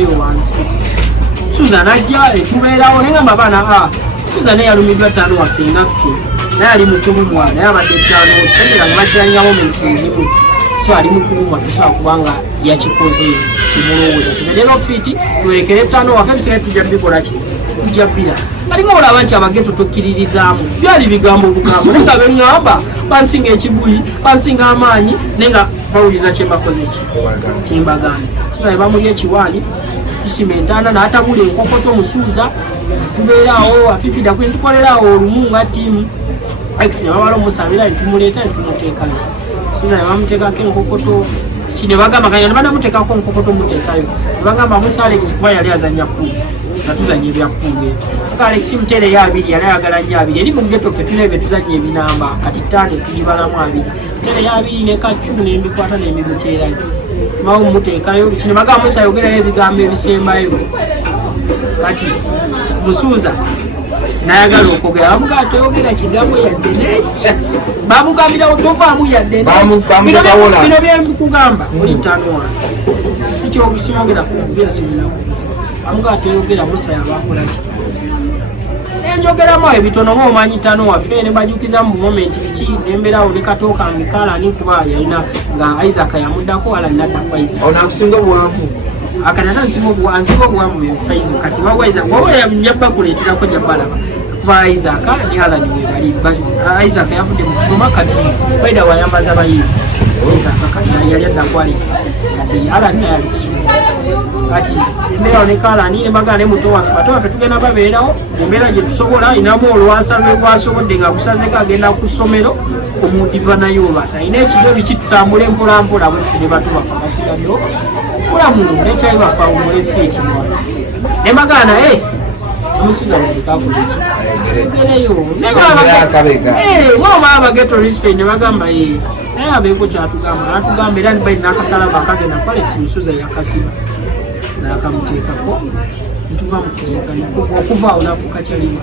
yo wansi Susan ajja etubeerawo nenga mabana Susan yalumidwa ttaano waffe naffe naye ali mukulumwa naye abadde ttaano kisengera nga bakiranyawo mensinzimu so ali mukulumwa tusobola kubanga yakikoze kimulowooza tubeerera ofiti tulekere ttaano waffe ebisigaye tujja bikolaki tujja bbira alinga olaba nti abageto tokkiririzaamu byali bigambo bugambo naye nga beŋŋamba bansinga ekibuli bansinga amaanyi naye nga bawuliza kyembakoze kyembagane sonaye bamuli ekiwaani tusima entaana n'atabula enkokoto omusuuza tubeeraawo afifida kwe tukolerawo olumu nga ttiimu ne babala omusabira netumuleeta netumuteekayo suuza ne bamuteekako enkokoto kine bagamba kanya ne banamuteekako enkokoto muteekayo ne bagamba musa Alex kuba yali azanya kkulu nga tuzanya ebyakkulu aka Alex mutere ya abiri yali ayagala nnyo abiri eri mu Ghetto ffe tulina ebyo tuzanya ebinamba kati ttaano tugibalamu abiri mutere ya abiri ne kaccu nembikwata nembimuteerayo mawu muteekayo kine bagamba musa ayogerayo ebigambo ebisembayo kati musuuza nayagala okwogera bamugaa toyogera kigambo yadde neki bamugambirawo tovaamu yadde bino byembikugamba oli ttaano wange simogera kubyasibirakusa bamugaa toyogera musa yabakolaki enjogeramu ebitono omanyi ttaano waffe ne bajukiza mu momenti biki nembeerawo ne katookange kalani kuba yalina nga Isaac yamuddako ala nadda kwa Isaac onakusinga obuwanvu akanana nsinga obuwanvu bwefaizo kati wawaiza wowe yabba kuleeterako jabalaba kuba Isaac ne ala niwe bali Isaac yavudde mu kusoma kati baida wayambaza bayivi Isaac kati yali adda ku Alex kati ala naye ali kusoma kati embeera ne kalani ne bagala ne muto waffe tugenda babeerawo embeera gye tusobola inamu olwasa lwe lwasobodde nga kusazeko agenda ku ssomero omudiba naye olwasa ayina ekiro biki tutambule mpolampola ne batu baffe basigaddewo kulamu nekyayi baffe awumulefe ekimwa ne bagala naye omusuuza yalikakuleki egereyo mwoma abageto respect ne bagamba naye abeeko kyatugamba natugamba era nibai nakasalaba akagenda ku Alex musuuza yakasiba nakamuteekako ntuva mu kuziika okuvaawo nafuuka kyaliwa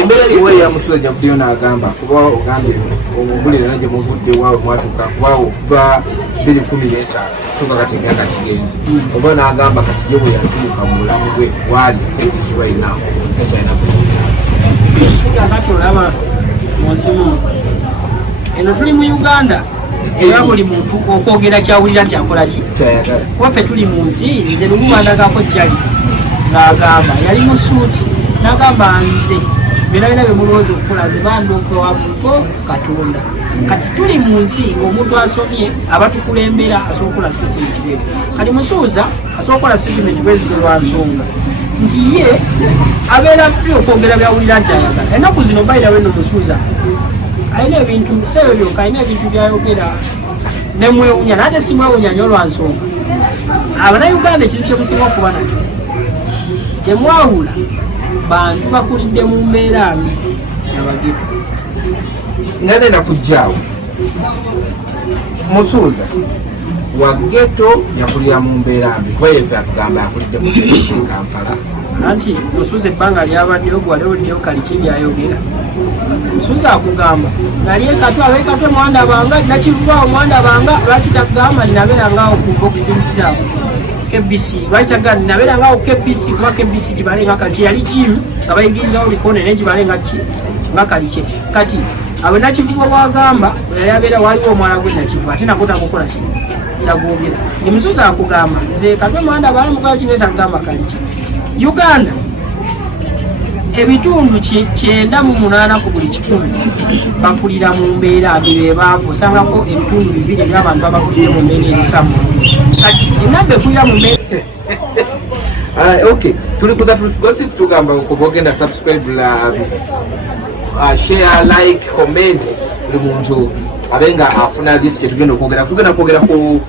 embeera liwe ya musuuza javuddeyo n'agamba kuba ogambye omumbulire nagye muvudde waawe mwatuka kubaawo okuva 2015 soka kati emyaka kigenzi oba n'agamba kati ye bwe yatuuka mu bulamu bwe wali status right now kakati olaba munsi mu eno tuli mu Uganda era buli muntu okwogera kyawulira nti akolaki waffe tuli mu nsi nze lumumandagako kyali ng'agamba yali mu suuti n'agamba nze byonabina bye mulowooza okukola nze bandookewa muko Katonda kati tuli mu nsi ng'omuntu asomye abatukulembera asobola okukola statement bwetu kati musuuza asobola okukola statement bwezizo lwa nsonga nti ye abeera ffe okwogera byawulira nti ayagala ennaku zino bayirawo eno musuuza alina ebintu seeyo byokka alina ebintu byayogera nemwewunya nate simwewunya nyo olwansonga abannayuganda ekintu kyemusinga okuba nakyo temwawula bantu bakulidde mu mbeera mbi nabageto nga nena kujjaawo musuuza wa Ghetto yakulira mu mbeera mbi kuba yeffe atugamba yakulidde mu Ghetto e Kampala anti musuuza ebbanga lyabaddeyo gwalewoddeyo kaliki byayogera musuuza akugamba naliekato abekatwe mwanda banga nakivaawo mwanda banga lwakitagamba ninabeerangaawo ku bokisimukirawo KBC lwakitagamba ninabeerangaawo KBC kuba KBC gibalenga kati yali jimu nga bayigirizawo bikone naye gibalenga nga kalike kati abe nakivuba bwagamba yali abeera waliwo omwana gwe nakivuba ate nako takukola kino tagwogera ni musuuza akugamba nze katwe mwanda banga mukola kino tagamba kaliki Uganda ebitundu 98 ku buli 100 bakulira mu mbeera mbi bebaavu osangako ebitundu 2 by'abantu abakulira mu mbeera erisamu kati enabbe ekulira mu mbeera okay tuli kuza gossip tugamba okubogenda subscribe share like comment buli muntu abenga afuna this tugenda okwogera ku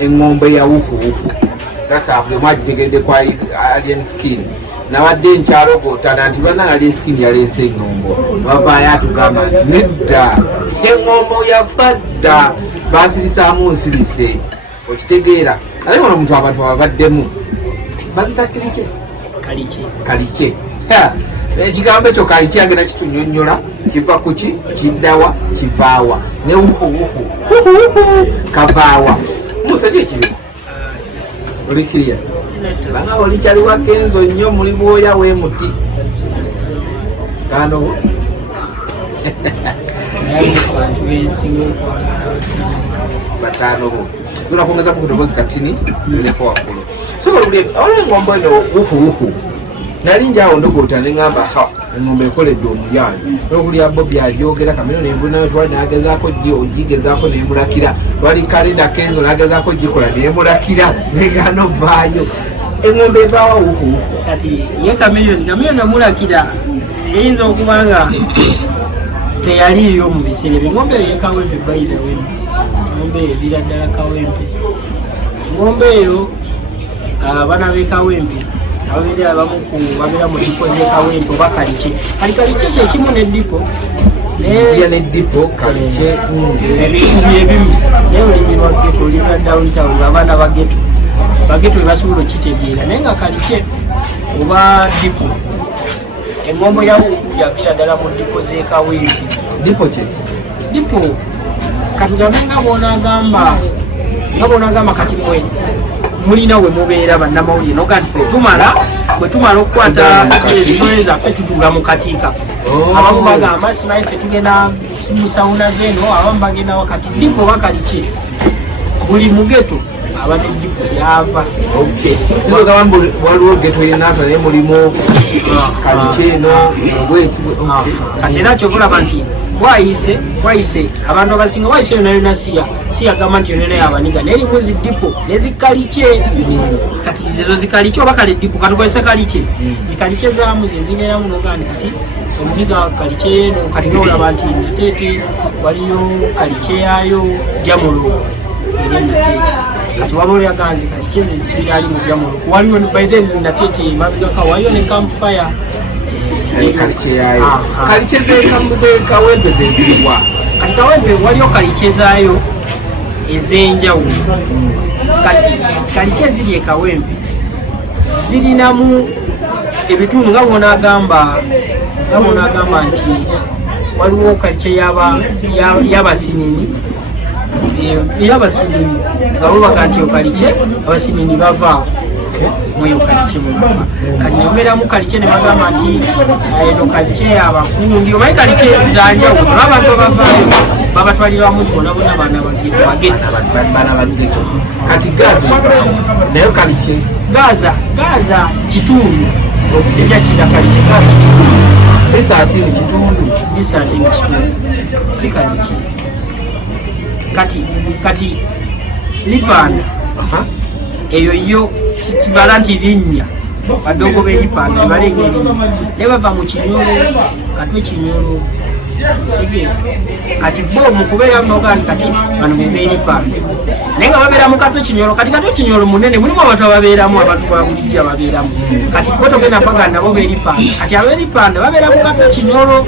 engombe ya wuku that's a bwe mwagitegedde kwa alien skin nawadde nkyalogotana nti bana alien skin yaleese engombo bavaayo atugamba nti nedda engombo yafadda basirisaamu nsirise okitegeera ate ono omuntu abantu ababaddemu bazita kalike ekigambo ekyo kalike agenda kitunyonnyola kiva kuki kiddawa kivaawa ne wuhuwuhu kavaawa musa kyekiri olikiriya banga oli kyali wa Kenzo nnyo muli bwoya we muti tano batano bo bila kuongeza kudogozi katini ile kwa kulo sio kule ole ngombe ndo uhu nali njao ndogo utanengamba ha ngombe kole ndo muyani okuli abo byajogera kameno ne mbona twali nagezaako ogigezaako ne mulakira twali kale na Kenzo nagezaako gikola ne mulakira negano vayo engombe bawa uhu kati ye kameno mulakira yinza okubanga teyaliyo mu biseera ngombe ye kawempe bayida wempe ngombe ebira ddala kawempe ngombe eyo abana b'ekawempe ababeera abamu babeera mu dipo z'ekawempe oba kalice kyekimu neddipo neddipo kalice ebintu byebimu naye olimi lwa Ghetto olibwa downtown abaana ba Ghetto webasobola okitegeera naye nga kalice oba dipo engombo yaviira ddala mu dipo z'ekawempe dipo katugambe nga bonagamba kati mwe mulina we mubeera bannamawulire nogati bwe tumala okukwata ezitole zaffe tutuula mu katiika abamu bagamba simanyi ffe tugenda mu sawuna zeeno abamu bagenda wakati dipo bakalice buli mu Ghetto abadde dipo yava waliwo Ghetto yenasa naye mulimu kalice eno kati era kyobulaba nti wayise abantu abasinga wayise yonayona siyagamba nti yonayona yabaniga naye erimu zidipo nezikalice kati ezo zikalice oba kale dipo katukozesa kalice kalice zaamu zezibeeramu nogandi kati omuhiga kalice eno kati nolaba nti Nateete waliyo kalice yaayo Jamulo eri Nateete kati waba olyaganze kalice zezisubira ali mu Jamulo waliwo by then Nateete mabigaka waliyo ne campfire kalice yayo kalice z'ekawempe zeziriwa kati kawempe waliyo kalice zaayo ez'enjawulo kati kalice eziri ekawempe zirinamu ebitundu nga bonagamba nti waliwo kalice y'abasinini nga bobaga nti okalice abasinini bavaawo mweyo kalice mubafa kati nebeeramu kalice ne bagamba nti eno kalice abakundi omanyi kalice zanjawulo abantu abavaayo babatwaliramu bonabona baana ba Ghetto kati gaza nayo kalice gaza kitundu okuzija kira kalice gaza kitundu kitundu si kalice kati lipanda eyo yo kibala nti linnya badogo b'eripanda balenga erinnya naye bava mu kinyolo katwe kinyolo kati bo mukubeera mnogani kati bano b'eripanda naye nga babeera mu katwe kinyolo kati katwe kinyolo munene mulimu abantu ababeeramu abantu babulijjo ababeeramu kati bo togenda mpagana nabo b'eripanda kati ab'eripanda babeera mu katwe kinyolo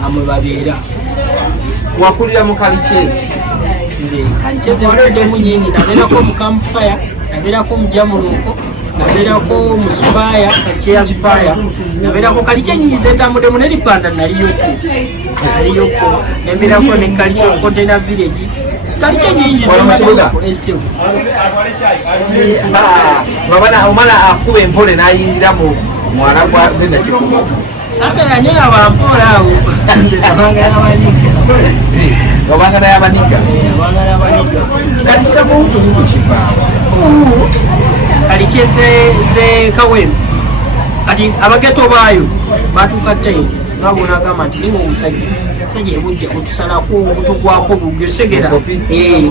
namwe babeera wakulira mu kalice nze kalice zebaddemu nyingi nabeerako mu campfire nabeerako mu Jamuluko nabeerako mu Spaya kalice ya Spaya nabeerako kalice nyingi zetambudemu neripanda naliyoko nabeerako ne kalice Container Village kalice nyingi zemazekolesewo omwana akuba empole n'ayingira mu mwala gwa Brenda Kikumu sabeera nyo yabampola awo nze nabanga yabaniga obanga nayabaniga kalice kamuutuzuku kivaawo kalice z'ekawempe kati abageto baayo batuuka ttayo babonagamba nti ninga omusajja ebujja butusalako butugwako bugesegera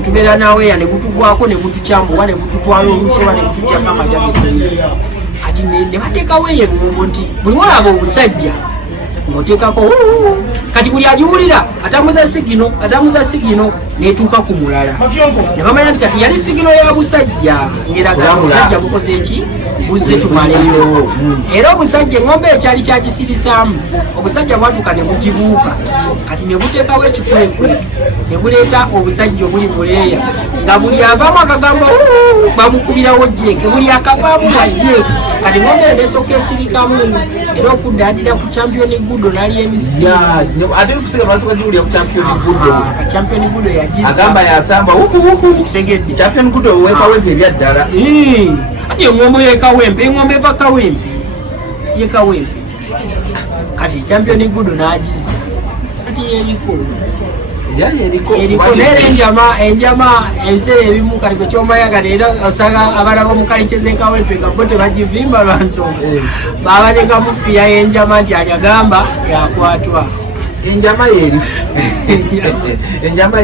tubeera naweya ne butugwako ne butukyambuwa ne bututwala olusoba ne bututyako amajagetoi kati ne bateekawo eyo engombo nti buli walaba obusajja ng'oteekako kati buli agiwulira atamuza sigino netuuka ku mulala ne bamanya nti kati yali sigino ya busajja ngeraga obusajja bukoze eki buzze tumaleyo era obusajja engombe ekyali kyagisibisaamu obusajja bwatuuka ne bugibuuka kati ne buteekawo ekikwekweto ne buleeta obusajja obuli muleeya nga buli avaamu akagamba bamukubirawo jeeke buli akavaamu wa jeeke kati ngombe endesooka esirikamu era okuddaadira ku champion gudo nali emisiki ate kusiga masooka giwulira ku champion gudo champion gudo agamba yasamba kisegedde champion gudo wekawempe ebyaddala ati engombe yekawempe engombe eva kawempe yekawempe kati champion gudu nagiza ati eriko nere enjama ebisere ebimu kali kyomayaga era osanga abana b'omukalikyeze kawempe kabote bagivimba lwansonga babaleka mufiya enjama nti ajagamba yakwatwa enjama yeri enjama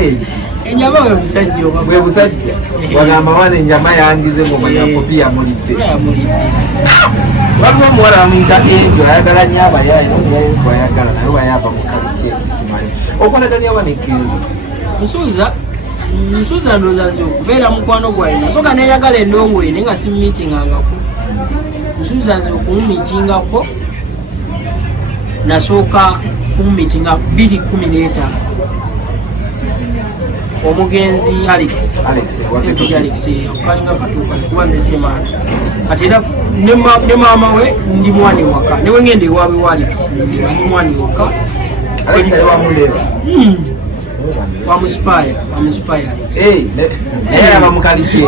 we busajja wagamba wana enjama yangize mumanyakopi yamulidde waliwo omuwala bamuyita Eddy ayagala nyo abayayi nomuwayayagala naye wayava mukaliky ekisimanyi okonagania wa ne Kenzo Musuza ndozaze okubeera mukwano gwalina soka neyagala endongoye naye nga simumitingangako Musuza nze okumumitingako nasooka kumumitinga 2015 omugenzi Alex okalinga katuuka kubanze semana kati era ne maama we ndi mwani waka newe ngende ewaabwe wa Alex ndi mwani waka Alex ali wamuleba wamuspire naye abamukalice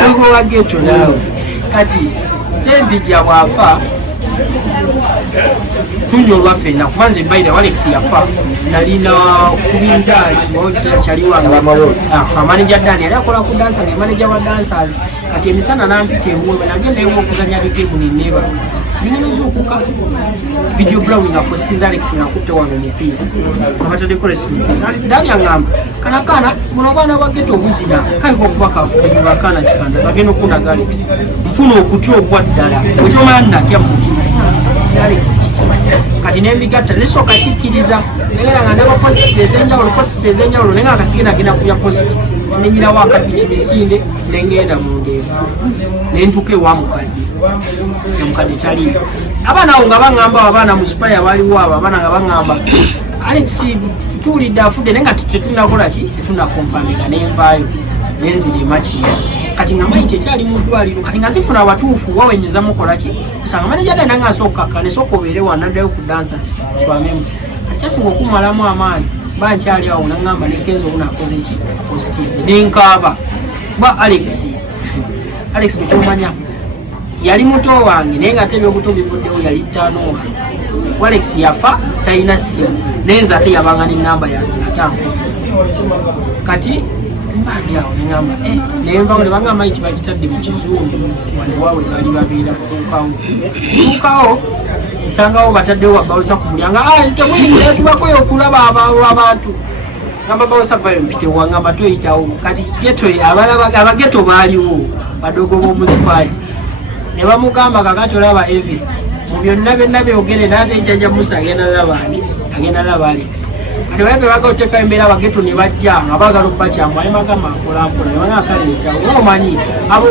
dogo wa Ghetto nawe kati Sembija bwafa tunyolwa fenna kubanze mbaire Alex yafa nalina kubinzaali chaliwa manager Dani yali akola ku dansa nga manager wa dancers kati emisana nampita emwewe nagenda yuko okuzanya bigemu nineba nimuzuukuka video brown nga posinza Alex nakutte wano mupiira abatadde kolesiniisa Dani angamba kanakana muno baana ba Ghetto obuzina kaiko okubakafu bakana kikanda bagenda okunaga Alex nfuna okutya ogwaddala ekyomala natya mutima Alex kati nembigatta nesooka kikkiriza era nga ndeba posti ezenjawulo naye nga akasigenda agenda kubya posti nenyinawo akapiki misinde nengenda mundeeba nentuka ewa mukadde kyaliyo abaana awo nga baŋŋamba abaana mu spaya waliwo abo abaana nga baŋŋamba Alex tuwulidde afudde naye nga tetunakolaki tetunakonfaminga nenvaayo nenzira emakiya kati nga maiti ekyali mu ddwaliro kati nga zifuna abatuufu wawenyeza mukolaki kusanga manager Dani nga asooka nesooka obeere wanaddayo ku dancers swamemu kyasinga okumalamu amaanyi bankyali awo naŋŋamba ne Kenzo obunakoze ki postize nenkaaba kuba Alex bekyomanya yali muto wange naye nga tebya obuto bivuddewo yali ttaanowa Alex yafa talina ssimu nenza ate yabanga n'ennamba yange natambula kati mbandi awo neŋamba nenvawo ne banga maiti bagitadde mu kizungu waliwawe bali babeera kutuukawo nsangawo bataddewo babawusa ku mulyanga temuyingira tubakoye okulaba abantu ngamba bawusa vayo mpite wangamba toyitawo kati Ghetto Abageto baaliwo badogo b'omuzipaya ne bamugamba kakati olaba Eddy mu byonna byonna byogere naate ejjajja Musa agenda laba Alex kati babe bagaoteka embeera Abageto ne bajja nga baagala okubakyambu aye magamba mpolampola ne banaakaleetawo omanyi abo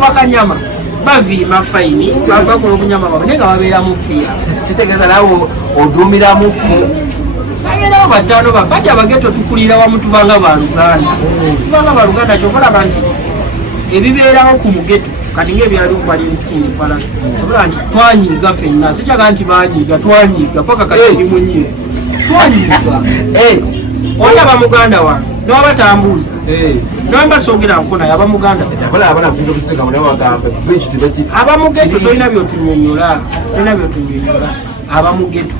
bakanyama baviima fayini bakola obunyama bwabwe naye nga babeera mu fiya kitegeeza nawe oduumiramukku bagerawo bataano bafajja Abageto tukulira wamu tubanga baluganda kyobalaba nti ebibeerawo ku Ghetto kati ng'ebyali okubali msikini falasu kyobalaba nti twanyiiga fenna sijaga nti banyiiga twanyiiga paka kati ndimunyiiga twanyiiga oli abamuganda wange newabatambuuza nembasongera nkona abamuganda Abamugeto tolina byotunyonyola Abamugeto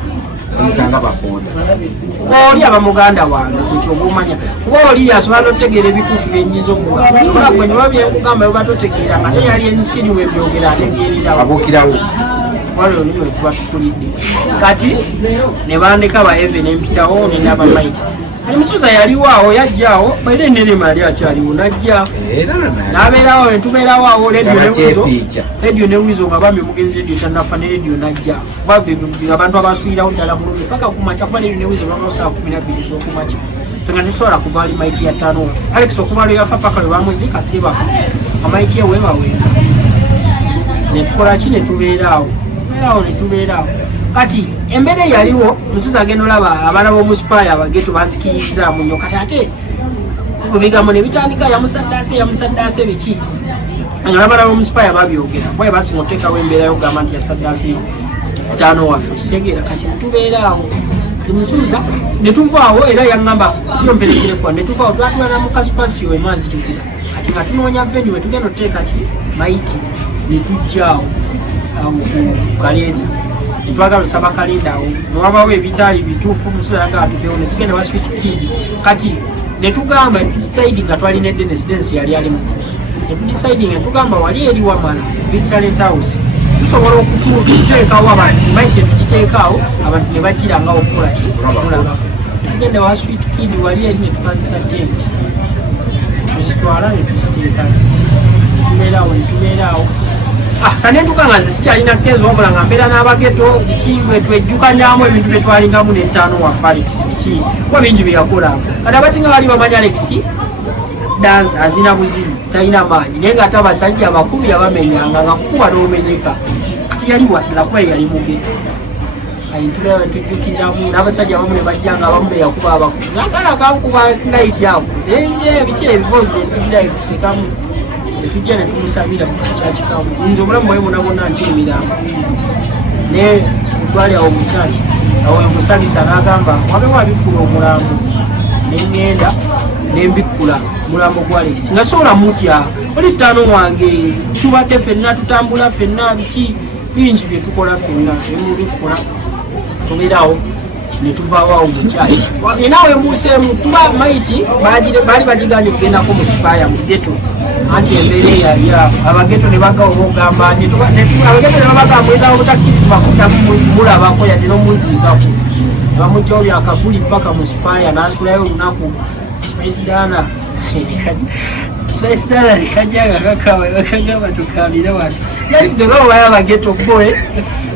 oli abamuganda wange kukyobumanya kuba oli asobola notegeera ebituufu byenyiza okugamba kwe niba byekugamba yoba totegeera nga teyali emisikini webyogera ategeererawo waliwo niwe tuba tukulidde kati ne bandeka ba Eve nempitawo nenaba maiti ali Musuza yaliwo awo yajjaawo baire nerema yali akyaliwo najja nabeerawo netubeerawo awo redio ne wizo nga bambi omugenzi redio tanafa ne redio najja abantu abasuulirawo ddala mulungi paka kumakya kuba redio ne wizo bamasaa 12 ez'okumakya fenga tusobola kuva ali maiti ya 5 Alex okuba lwe yafa paka lwe bamuziika siibaka amaiti ewebawenda netukolaki netubeeraawo kati embeera yaliwo Musuza agenda olaba abaana b'omuspaya Abageto banzikiriza munyo kati ate ebigambo ne bitandika yamusaddaase biki nga abaana b'omuspaya babyogera bwaye basinga oteekawo embeera yokugamba nti yasaddaase 5 waffe kitegeera kati netubeeraawo Musuza netuvaawo era yaŋŋamba yo mperekerekwa netuvaawo twatulana mu kasipasiyo emanzi tukira kati nga tunoonya venue tugenda oteeka ki maiti ne tujjaawo ku kalenda netwagala osaba kalenda awo newabawo ebitaali bituufu musalaga atuveewo netugenda wa Sweet Kid kati netugamba tudisaidi nga twalina Eddy yali alimu netudisaidi nga tugamba wali eri wamala Big Talent House tusobola okuteekawo abantu maiti etukiteekaawo abantu ne bagirangawo okukola ki mulabako netugenda wa Sweet Kid wali eri netupangisa tent tuzitwala netuziteeka netubeeraawo kanentuka nga nzisikyalina Kenzo wabula nga mbeera n'abageto biki twejjukanyamu ebintu byetwalingamu n'ettaano waffe Alex biki kuba bingi byeyakola kati abasinga bali bamanya Alex dansi azina buzibu talina maanyi naye nga ate abasajja abakulu yabamenyanga nga kukuba n'omenyeka kati yali waddala kuba yali mugeto ayintulawe tujjukiramu n'abasajja abamu ne bajjanga abamu beyakuba abakulu nakala kankuba naiti awo naye biki ebibozi etugirayo tusekamu netujja netumusabira mukacaci kamu nze obulamu bwaye bonabona nkirimiramu naye twali awo mucaci awo emusabisa n'agamba wabewo abikkula omulambo neŋŋenda nembikkula mulambo gwa Alex nga sobola mutya oli ttaano wange tubadde ffenna tutambula ffenna biki bingi byetukola ffenna emutukola tubeerawo netuvaawo mucaci enaawe mbuuseemu tuba maiti baali bagiganye okugendako mu kifaaya mu Ghetto anti embeera eyaliawo abageto ne bagawo bogamba abageto ne babagambwezawo butakkirizibwa mulabako yadde n'omuziikako nebamugjawo byakaguli paka mu sipaaya n'asulayo olunaku Spice Dana nekajjaga kakawe bakagamba tukabire wano yasigagawo baya abageto boy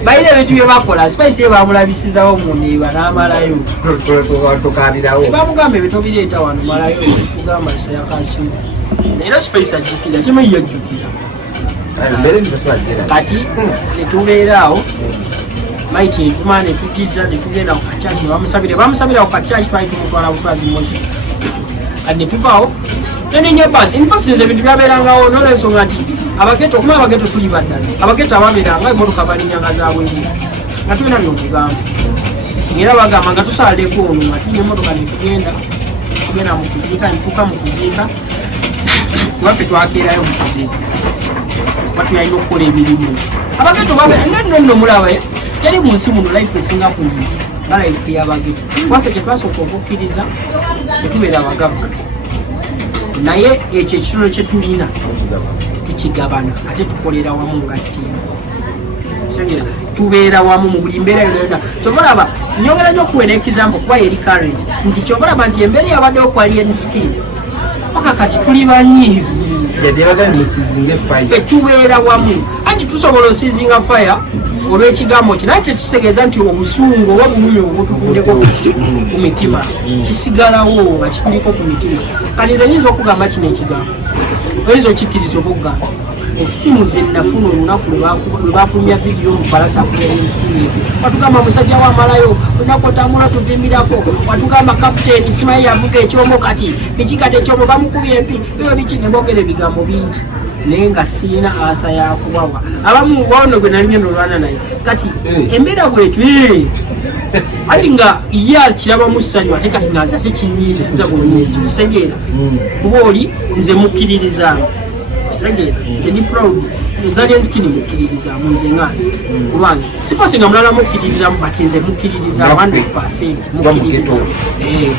bayina ebintu bye bakola Spice ye bamulabisizawo mu ndiba n'amalayo bamugamba ebintu bireeta wano malayo tugamba sayakasimu era Spice ajjukira kimanyi yajjukira kati netubeeraawo maiti netuma netugiza netugenda ku kacaci bamusabira ku kacaci twali tumutwala butwazi mosi kati netuvaawo nenenya basi infact nze ebintu byabeerangawo nolwensonga nti abageto okuma abageto tuli baddala abageto ababeeranga emotoka balinyanga zaabweru nga tulina byokugamba era bagamba nga tusaaldeko ono nga tulina emotoka netugenda mu kuziika netuuka mu kuziika waffe twakeerayo mu kuziika batuyalina okukola emirimu abageto nno mulaba teri mu nsi muno life esinga ku nyuma nga life y'abageto waffe tetwasooka okukkiriza tetubeera abagagga naye ekyo ekitono kye tulina tukigabana ate tukolera wamu nga ttiimu tubeera wamu mu buli mbeera yonna kyobalaba nyongera nnyo okuwa n'ekizambo kuba yeri current nti kyobalaba nti embeera yabaddewo ku alien skin paka kati tuli banyiivu ffe tubeera wamu anti tusobola osiizinga fire olw'ekigambo kye naye tekitegeeza nti obusungu oba bulumi obutuvundeko ku mitima kisigalawo nga kituliko ku mitima kati nze nyinza okugamba kino ekigambo oyinza okikkiriza oba okugamba essimu ze nafuna olunaku lwe bafulumya vidiyo mu palasa kulenskini watugamba musajja wamalayo olunaku otambula tuvimmirako watugamba kapiteeni simaye yavuga ekyomo kati biki kati ekyomo bamukubye empi byo biki ne boogera ebigambo bingi naye nga siina asa yakuwawa abamu wawono gwe nali ngenda olwana naye kati embeera bwetu ati nga ye akirabamu ssanyu ate kati ngaze ate kinyiiziza bunyezi busegeera kuba oli nze mukkiririzaamu kusegeera nze ndi proud ezalienskini mukkiririzaamu nze nganze kubanga sifosinga mulala mukkiririzaamu bati nze mukkiririzaamu 100%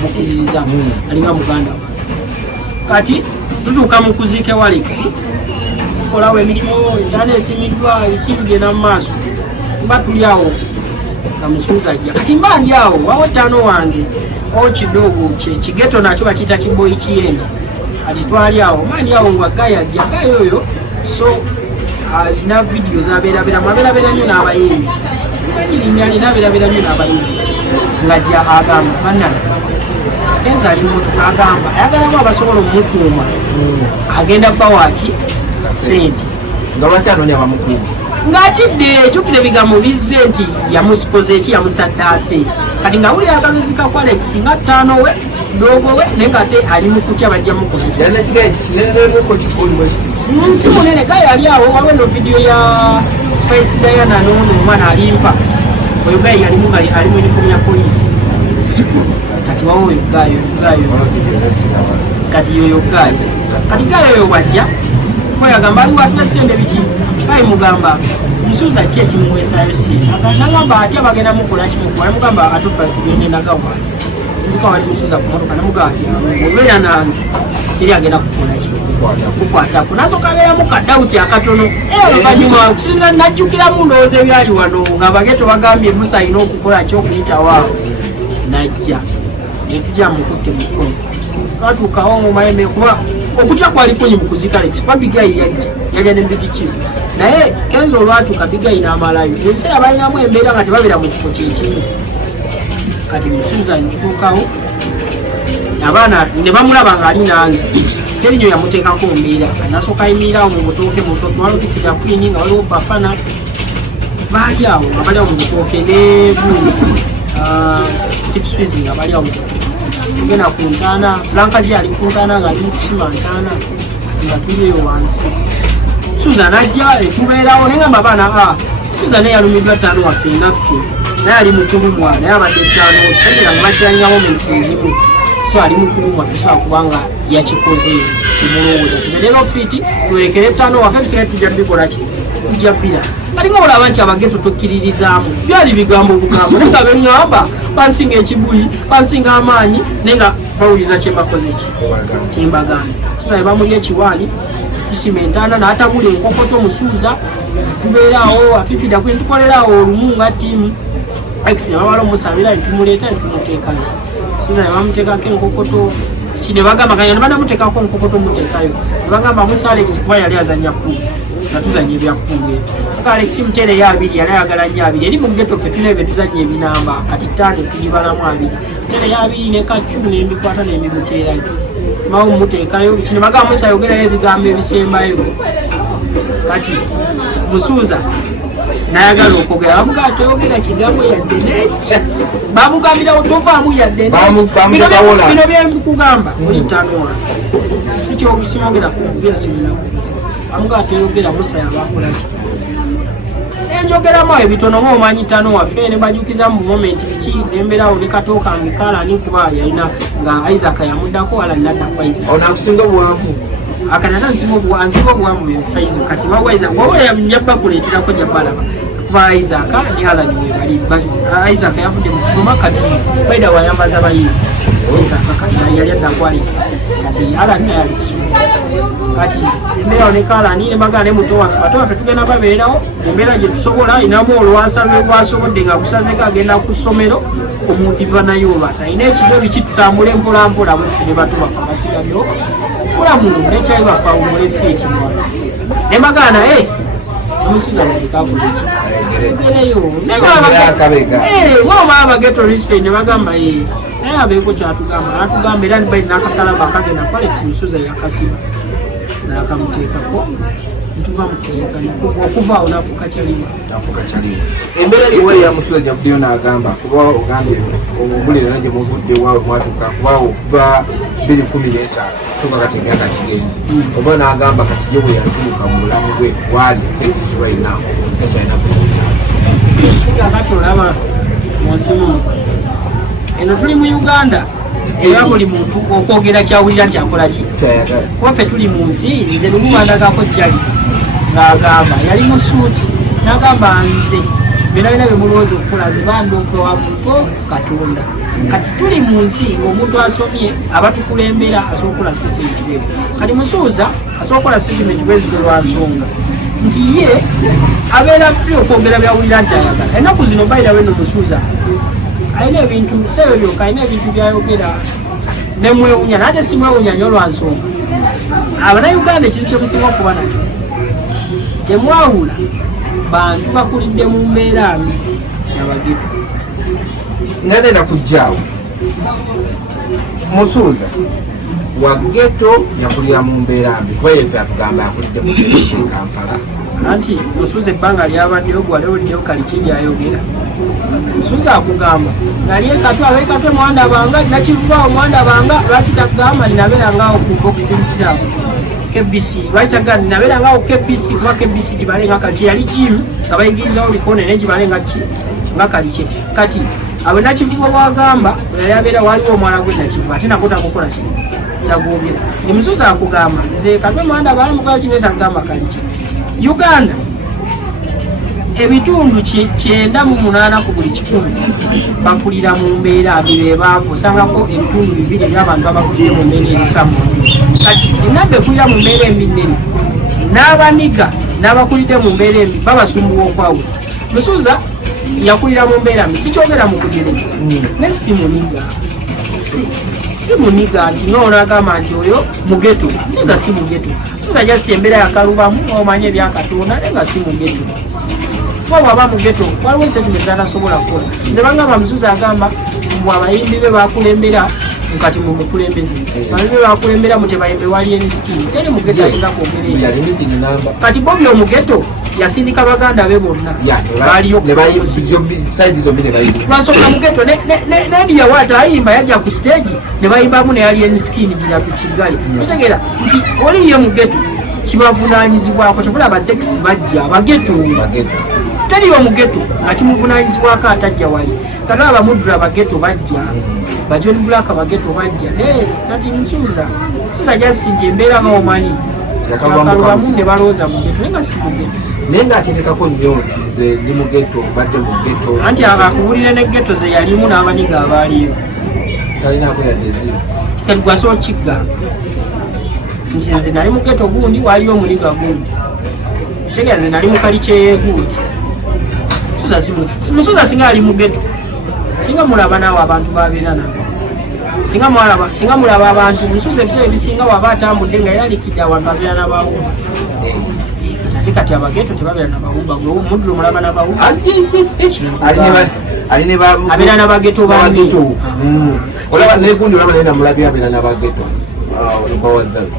mukkiririzaamu alinga muganda wa kati tutuuka mu kuziika wa Alex tukolawo emirimu entaana esimiddwa ekibigenda mu maaso tuba tuli awo nga musuuza ajja kati mba ndi awo wawo ttaano wange okidogo kigeto nakyo bakiyita kiboyi kiyenje kati twali awo mba ndi awo nga gaya ajja gaya oyo so alina vidiyo zabeerabeera mabeerabeera nnyo n'abayimbi simanyirinnya alina abeerabeera nnyo n'abayimbi ng'ajja agamba banna Kenzo ali mumotoka agamba ayagalamu abasobola okumukuuma agenda bawaki sente nga lwaki anoonya bamukuuma ng'atidde jjukira ebigambo bizze nti yamusikoze eki yamusaddaase kati nga wuli akaluzika kwa Alex nga ttaano we dogo we naye ng'ate ali mu kutya bajja mukola nsi munene gaye ali awo waliwo eno vidiyo ya Spice Diana n'ono omwana Alimba oyo gaye yalimu nga ali mu uniform ya poliisi kati wawo oyo gayo kati yoyo gayo kati gayo wajja kweyagamba aliwo atulesende biki bayi mugamba musuuza ki ekimuweesayo sente nagamba ate bagenda mukola kimukuba mugamba atufa tugende nagawa tuka wali musuuza ku motoka namugamba obeera nange teri agenda kukola ki kukwatako nasooka abeeramu kadawuti akatono oluvanyuma okusinza najjukiramu ndowooza ebyali wano nga Bageto bagambye Musa alina okukola kyokuyitawo najja netujja mukutte mukono twatuukawo mumayeme kuba okutya kwali kunyi mu kuziika Alex kuba Bigayi yajja ne Big Chief naye Kenzo olwatuuka Bigayi n'amalayo ebiseera balinamu embeera nga tebabeera mu kifo kyekimu kati musuuza nitutuukawo abaana ne bamulaba ng'ali nange teri nyo yamuteekako mbeera nasooka ayimiirawo mu butooke waliwo Kifida Queen nga waliwo Bafana baali awo nga bali awo mu butooke ne Tipswizi nga bali awo mu butooke tugenda ku ntaana Franka gye ali ku ntaana ng'ali mu kusima ntaana nga tuliyo wansi Susan ajja etubeerawo naye ngamba abaana Susan yalumiddwa ttaano waffe naffe naye ali mukulumwa naye abadde ttaano kisegera nga bakiranyawo mu nsi ezimu so ali mukulumwa tusobola kubanga yakikoze kimulowooza tubeerera ofiti tuwerekere ttaano waffe ebisigale tujja tubikola ki tujja bbira kati nga olaba nti Abageto tokkiririzaamu byali bigambo bugambo naye nga beŋŋamba bansinga ekibuli bansinga amaanyi naye nga bawuliriza kyembakoze ki kyembagamba so naye bamuli ekiwaali tusima entaana n'atabula enkokoto musuuza tubeeraawo afifida kwe tukolerawo olumu nga ttiimu Alex ne babala omusabira netumuleeta netumuteekayo Susan ne bamuteekako enkokoto ki ne bagamba kanya ne banamuteekako enkokoto muteekayo ne bagamba Musa Alex kuba yali azannya kkubu nga tuzannya ebyakkubu nga Alex muteere yo abiri yali ayagala nnyo abiri eri mu Ghetto ffe tulina ebyo tuzannya ebinamba kati ttaano tugibalamu abiri muteere yo abiri ne kaccu n'embikwata n'emimuteerayo mawo muteekayo ki ne bagamba Musa ayogerayo ebigambo ebisembayo kati musuuza nayagala okwogera bamugamba toyogera kigambo yadde nekya bamugambirawo tovaamu yadde bino byekugamba oli ntanoa simwogera kubyasiminakusa bamugamba toyogera Musa yabakolaki enjogeramu ebitono ngaomanyi ttaano waffe ne bajukiza mu momenti biki nembeerawo ne katooka mikalani kuba yalina nga Isaac yamuddako wala nadda kwa Isaac onakusinga buwanvu akanata nsinga obuwanvu bwefaizo kati wawaiza wowe yabba kuleeterako jabalaba kuba Isaac ne Alan webali Isaac yavudde mu kusoma kati baida wayambaza bayivu Isaac kati yali adda ku Alex kati Alan naye ali kusoma kati embeera ne Alan ne bagala ne muto waffe tugenda babeerawo embeera gye tusobola inamu olwasa lwe lwasobodde nga kusazeko agenda ku ssomero omudiba nayo olwasa ayina ekigo biki tutambule mpolampola ne batubafa basigalyo mulamu nekyayi bafa omuleffe ekimwa ne bagala naye omusuuza nalikakuleki egereyo ngomala Abageto respect ne bagamba naye abeeko kyatugamba natugamba era nibaina akasalaba akagenda ku Alex musuuza yakasiba nakamuteekako ntuva mu kuziika okuvaawo nafuuka kyalima embeera liwe ya musuuza gyavuddeyo n'agamba kuba ogambye omumbulire nagye muvudde waawe mwatuuka kubaawo okuva 2015 soka kati emyaka kigenzi oba n'agamba kati ye bwe yatuuka mu bulamu bwe wali status right now takyalina kati olaba munsimu eno tuli mu Uganda era buli muntu okwogera kyawulira nti akola ki kuba ffe tuli mu nsi nze lugubandagako kyali ng'agamba yali mu suuti n'agamba nze benalina bemulowooza okukola nze bandooka wa muntu Katonda kati tuli mu nsi ng'omuntu asomye abatukulembera asobola okukola statement bwetu kati musuuza asobola okukola statement bwezizo lwa nsonga nti ye abeera fri okwogera byawulira nti ayagala ennaku zino bayira weno musuuza alina ebintu seeyo byokka alina ebintu byayogera nemwewunya nate simwewunya nyo olwansonga Abanayuganda ekintu kyemusinga okuba nakyo temwawula bantu bakulidde mu mbeera mbi Abageto nga nena kujjaawo musuuza wa Ghetto yakulira mu mbeera mbi kuba yeffe atugamba yakulidde mu Ghetto e Kampala anti musuuza ebbanga lyabaddeyo gwalewoddeyo kaliki lyayogera musuuza akugamba nali ekatwa ekatwe mwanda banga nakivaawo mwanda banga lwaki tagamba ninabeera ngaawo ku bokisimukirawo KBC lwaki tagamba ninabeera ngaawo KBC kuba KBC gibale nga kaliki yali jimu nga bayigirizawo likone naye gibale nga kaliki kati abo nakivuba bwagamba yali abeera waliwo omwana gwe nakivuba ate nako takukola kino tagobera emusuza akugamba nze katwe mwanda balamukola kineta kugamba kaliki Uganda ebitundu 98 ku buli 100 bakulira mu mbeera bibe baavu osangako ebitundu 2 eby'abantu abakulira mu mbeera erisamu kati enabbe kulira mu mbeera eminene n'abaniga n'abakulidde mu mbeera embi babasumbuwa okwawula musuza yakulira mu mbeera mbi sikyogera mu kugereka ne si muniga si muniga nti noonagamba nti oyo mugeto musuza si mugeto musuza jasiti embeera yakalubamu omanye ebyakatonda naye nga si mugeto waba mugeto waliwo setume zanasobola kukola nze bagamba musuza agamba mbw abayimbi be bakulembera kati mu mukulembeze abayimbi be bakulembera mu tebayimbe wali enisikini teri mugeto ayinza kwogera kati bobi omugeto yasindika baganda be bonna baliyo lwansonga mugeto Eddy yawaata ayimba yajja ku stage ne bayimbamu ne yali enisikini gira tukigali otegera nti oliye mugeto kibavunanyizibwako tebula abasekisi bajja abageto teri omugeto nga kimuvunanyizibwako atajja wali kati abamudura abageto bajja bajoni bulaka abageto bajja kati musuza jasi nti embeera nga omanyi akalubamu ne balooza mugeto naye nga si mugeto naye ng'atetekako nnyo nti nze ndi mugeto mbadde mugeto anti akuwulire ne geto ze yalimu n'abaniga abaaliyo talinaako yadde ziri kati gwasa okigga nti nze nali mugeto gundi waliyo omuniga gundi shega nze nali mukalikye gundi musuza singa ali mugeto singa mulaba naawe abantu babeera nabo singa mulaba abantu musuza ebiseera ebisinga waba atambudde nga yalikidde abantu abeera nabawumba kati abageto tebabeera nabawumba muddu mulaba nabawumba abeera nabageto bageto olaba negundi olaba naye namulabye abeera nabageto olukwawazabe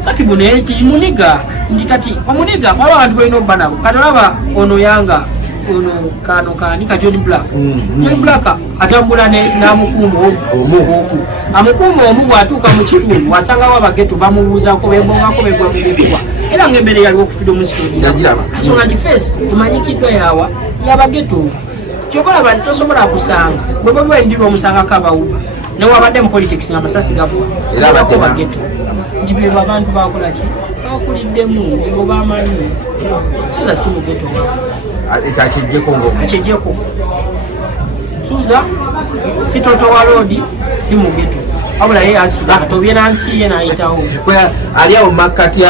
sakibu naye muniga nti kati omuniga waba abantu balina obba nabo kati olaba ono yanga ono kano kani ka John Black John Black atambula n'amukuuma omu amukuuma omu bw'atuuka mu kitundu wasangawo abageto bamubuuzako bembongako begwagerefuwa era ng'embere yaliwo okufida omusonga nti face emanyikiddwa yabageto kyobalaba nti tosobola kusanga bwe baba endirwa omusangako abawuba newabadde mu politics ng'amasasi gavuga erako bageto nti bwe abantu bakolaki bakuliddemu ebo bamanyi suza si mugeto akyejjeko suza si toto wa loodi si mugeto wabula ye asiga atobye nansi ye nayitawo aliawo makkati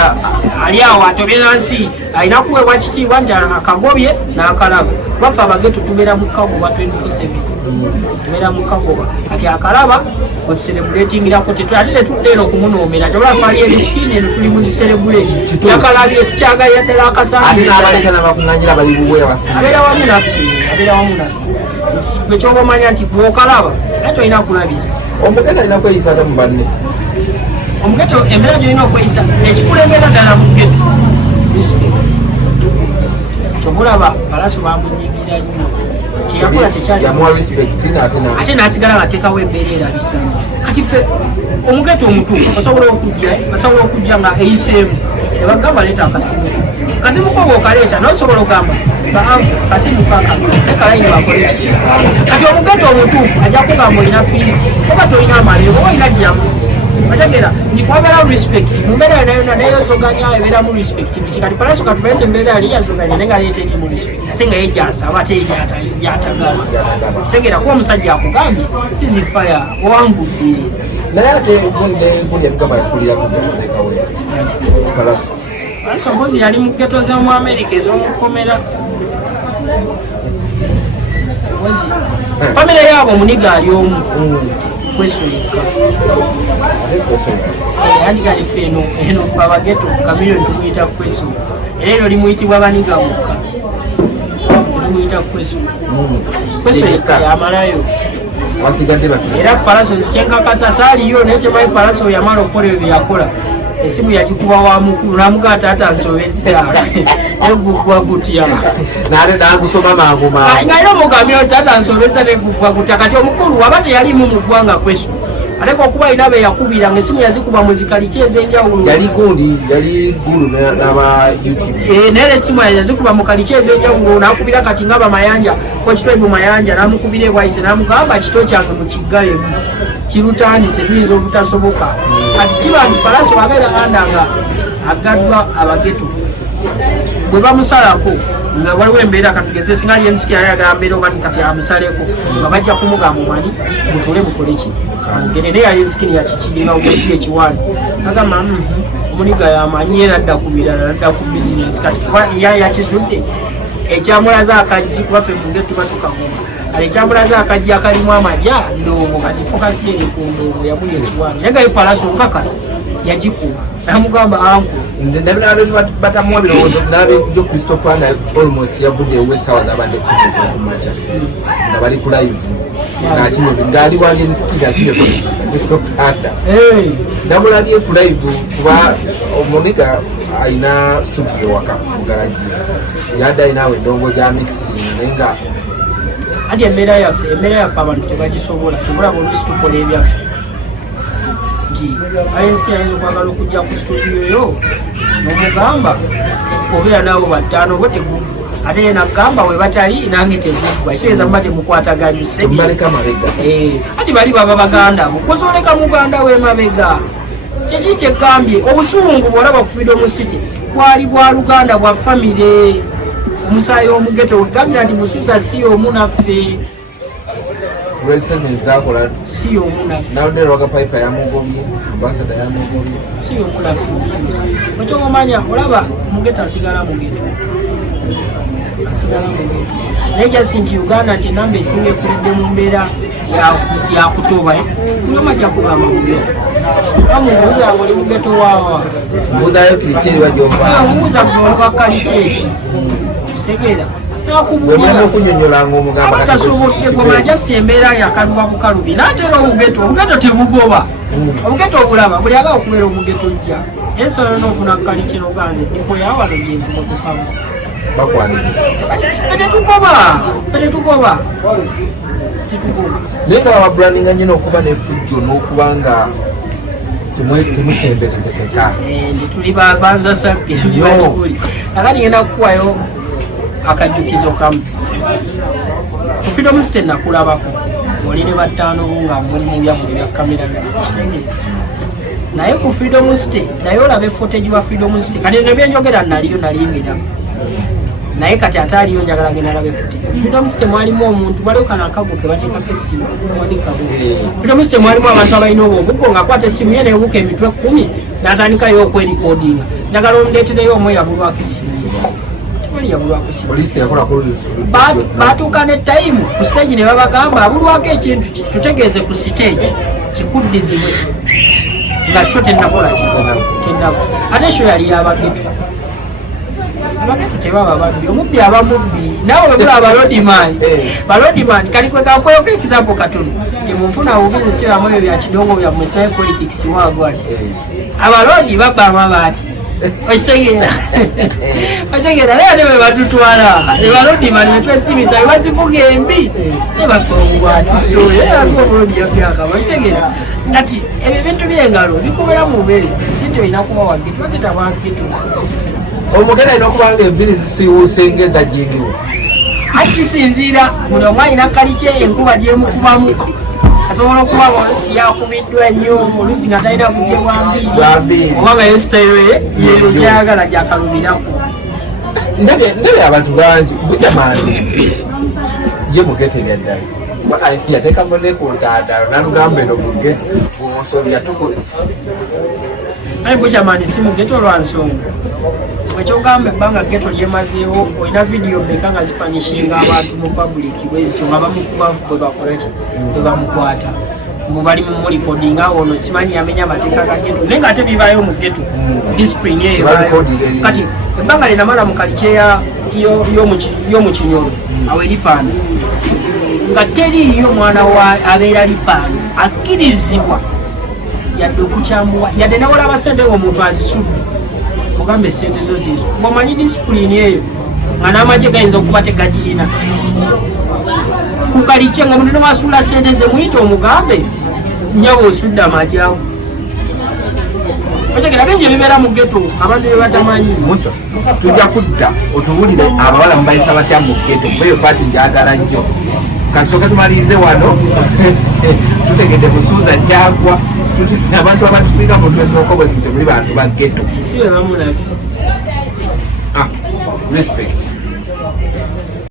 aliawo atobye nansi alina kuweebwa kitiibwa nti akagobye n'akalaba baffe abageto tubeera mu kagoba 24/7 tubeera mu kagoba kati akalaba wetuserebuletingirako ate tetudde eno okumunoomera tolwafa ali ebisikini eno tuli muziserebuleti yakalabye tukyagaya ddala akasangabeera wamu naffe ekyoba omanya nti bwokalaba naye tolina kulabisa omugeto alina kweyisa ate mu banne omugeto embeera gyolina okweyisa ekikulembera ddala mu geto respect kyobulaba balaso bamunyigira nnyo kyeyakola tekyali ate nasigala ngateekawo embeera erabisa kati ffe omugeto omutuufu osobola okujja nga eyiseemu ebagamba leeta akasimu ko bwokaleeta nosobola okugamba kasimu kaka ekalaini bakole kati omugeto omutuufu ajja kugamba olina piri oba tolina amalebo oba olina jamu ategera nti kwagala respect mu mbeera yonayona neyozoganya ebeeramu respect biki kati palaso katubaete embeera yali yazoganya naye nga leeterimu respect ate nga yejasaba ate yatagala tegera kuba omusajja akugambye sizifaya owangudde naye ate gundi yatugamba kulira ku geto zekawe palaso mpozi yali mu geto z'omu America ez'omukomera famire yaabo omuniga ali omu kwesoyeka andikalife eno abageto kamiliyoni tumuyita kwesoyeka era ero limuyitibwa baniga mukka limuyita kwesoyeka yamalayo era palaso kyenkakasa saaliyo naye kyemanyi palaso yamala okukola ebyo byeyakola esimu yagikuba wamukulu namugaa taata nsobezza negugwa gutya nagusoma manguma nga era omugambye taata nsobezza negugwa gutya kati omukulu waba teyalimu mu ggwanga kweso aleka okuba alina be yakubira ng'essimu yazikuba mu zikaliky ez'enjawulo yali gulu n'aba youtube naye essimu yazikuba mu kaliky ez'enjawulo nakubira kati nga bamayanja kokitwe mu mayanja namukubira ebwayise namugamba kito kyange mu kiggalo kirutandise tuyinza obutasoboka kati kiba nti Palaso abeera ngandanga agaddwa abageto bwe bamusalako nga waliwo embeera katugeze singa lyensiki yali agala mbeera oba kati amusaleko nga bajja kumugamba omwani mutule mukoleki ngene naye yaliensikini yakikirina ogesiyo ekiwani agamba omuniga yamanyi era adda ku birala adda ku bizinesi kati kuba yakizudde ekyamulaza akajji kuba ffe munge tuba tukaguma kale ekyamulaza akajji akalimu amajja ndongo kati fokasi yeri ku ndongo yamuli ekiwani naye nga Palaso nkakasi yagikuba namugamba angu batamuwa birowoozo nabe jo Crystal Panda almost yavudde ew'essaawa zabadde kuteeza okumaca nga bali ku live ngaali wali ensikiri akire Crystal Panda namulabye ku live kuba omunika ayina studio waka mugaraji yadde ayinawo endongo gya mixing naye nga ati embeera yaffe abantu tebagisobola tebulaba olusi tukola ebyaffe nti ayensikiri ayinza okwagala okujja ku studio yo nomugamba obeera nabo bataano bo tegugu ate ye nagamba we batali nange teguggwa kitegeeza muba temukwataganye ati bali baba baganda mukozoleka muganda we mabega kyeki kyegambye obusungu bwolaba ku Freedom City bwali bwa luganda bwa famire omusaayi omugeto wegambira nti Musuza si omu naffe si omu naffe si omu naffe Musuza okyomumanya olaba omugeto asigala mugeto naye kyasi nti Uganda nti namba esinga ekulidde mu mbeera yakutoba tuloma kyakugamba mugeto amubuuza ngo oli mugeto waawa mbuuzayo kirikiri wajova omubuuza gwe kalikyeki segera tasobodde just embeera yakaluba bukalubi nateera obugeto tebugoba obugeto obulaba buli agala okubeera obugeto jja ensolo nofuna kalikino ganze dipo yawano gyenvumotokamu fetetugoba naye nga babrandinga nyina okuba nefujjo n'okuba nga temusemberezekeka nti tuli banza sakiri akati ngenda kukuwayo akajjukizo kamu ku Freedom City nakulabako oli ne bataano nga muli mu byamuli bya kamera byakitegeera naye ku Freedom City naye olabe footage wa Freedom City kati nebyenjogera naliyo nalimbira naye kati ate aliyo njagala genda alabe footage Freedom City mwalimu omuntu waliwo kana akago ke bateekako essimu Freedom City mwalimu abantu abalina obwobuggo ng'akwata essimu ye nebuuka emitwe 10 n'atandikayo okwerikodinga njagala ondeetereyo omu yabulwako essimu batuuka ne time ku stage ne babagamba abulwako ekintu tutegeeze ku stage kikuddizibwe nga sho tennakola tennakola ate sho yali yabageto abageto tebaba babbi omubbi abamubbi nawe webula balodiman kali kwe kakweyo example katono temunfuna bubizinesi bamwe ebyo bya kidongo bya mwesaye politics wagwali abalodi babba amabaati okitegera naye ate bwe batutwala ebalodiman betwesimisa bebazivuga embi nebakongwatisololodi yabyakaba okitegera ati ebyo bintu byengalo bikubera mu bezi sente olina kuba wagetu bageta wagetu omugenda alina okubanga enviri zisiwusengeza jingiwo akisinziira buli omu alina kalikye enkuba gyemukubamu asobola okuba olusi yakubiddwa nnyo olusi nga talina kugyebwa mbiri obanga yositayiro yeyo gyayagala gyakalubiraku ndabye abantu bangi bujamaani ye mugetegera ddala yateeka munne ku ntaandalo nalugamba eno mugeto osobya tuku aye bujamaani si mugeto olwansonga ekyogamba ebbanga geto lyemazeewo olina vidiyo mmeka nga zipanyishinga abantu mu public bwezityo nga bamukuba bwe bakolaki bwe bamukwata mbu bali mu mulikodinga ono simanyi yamenya amateeka ga geto naye nga ate bibaayo mu geto disipulini eyo kati ebbanga linamala mu kalikye y'omukinyolo awo eripaano nga teriiyo mwana wa abeera lipaano akkirizibwa yadde okukyambuwa yadde nawola abasente ng'omuntu azisudde mugambe esente zo zizo bwomanyi disipulini eyo nga n'amagye gayinza okuba tegakirina kukalikye nga omuntu newasuula sente ze muyite omugambe nyawe osudde amagyawo okyegera bingi ebibeera mu geto abantu bebatamanyi musa tujja kudda otubulire abawala mubayisa batya mu geto kubeyo pati njagala nnyo katusoke tumalirize wano tutegedde busuuza gyagwa abantu abatusinga mu twesibakobwesi temuli bantu ba ghetto si bwe bamulabye respect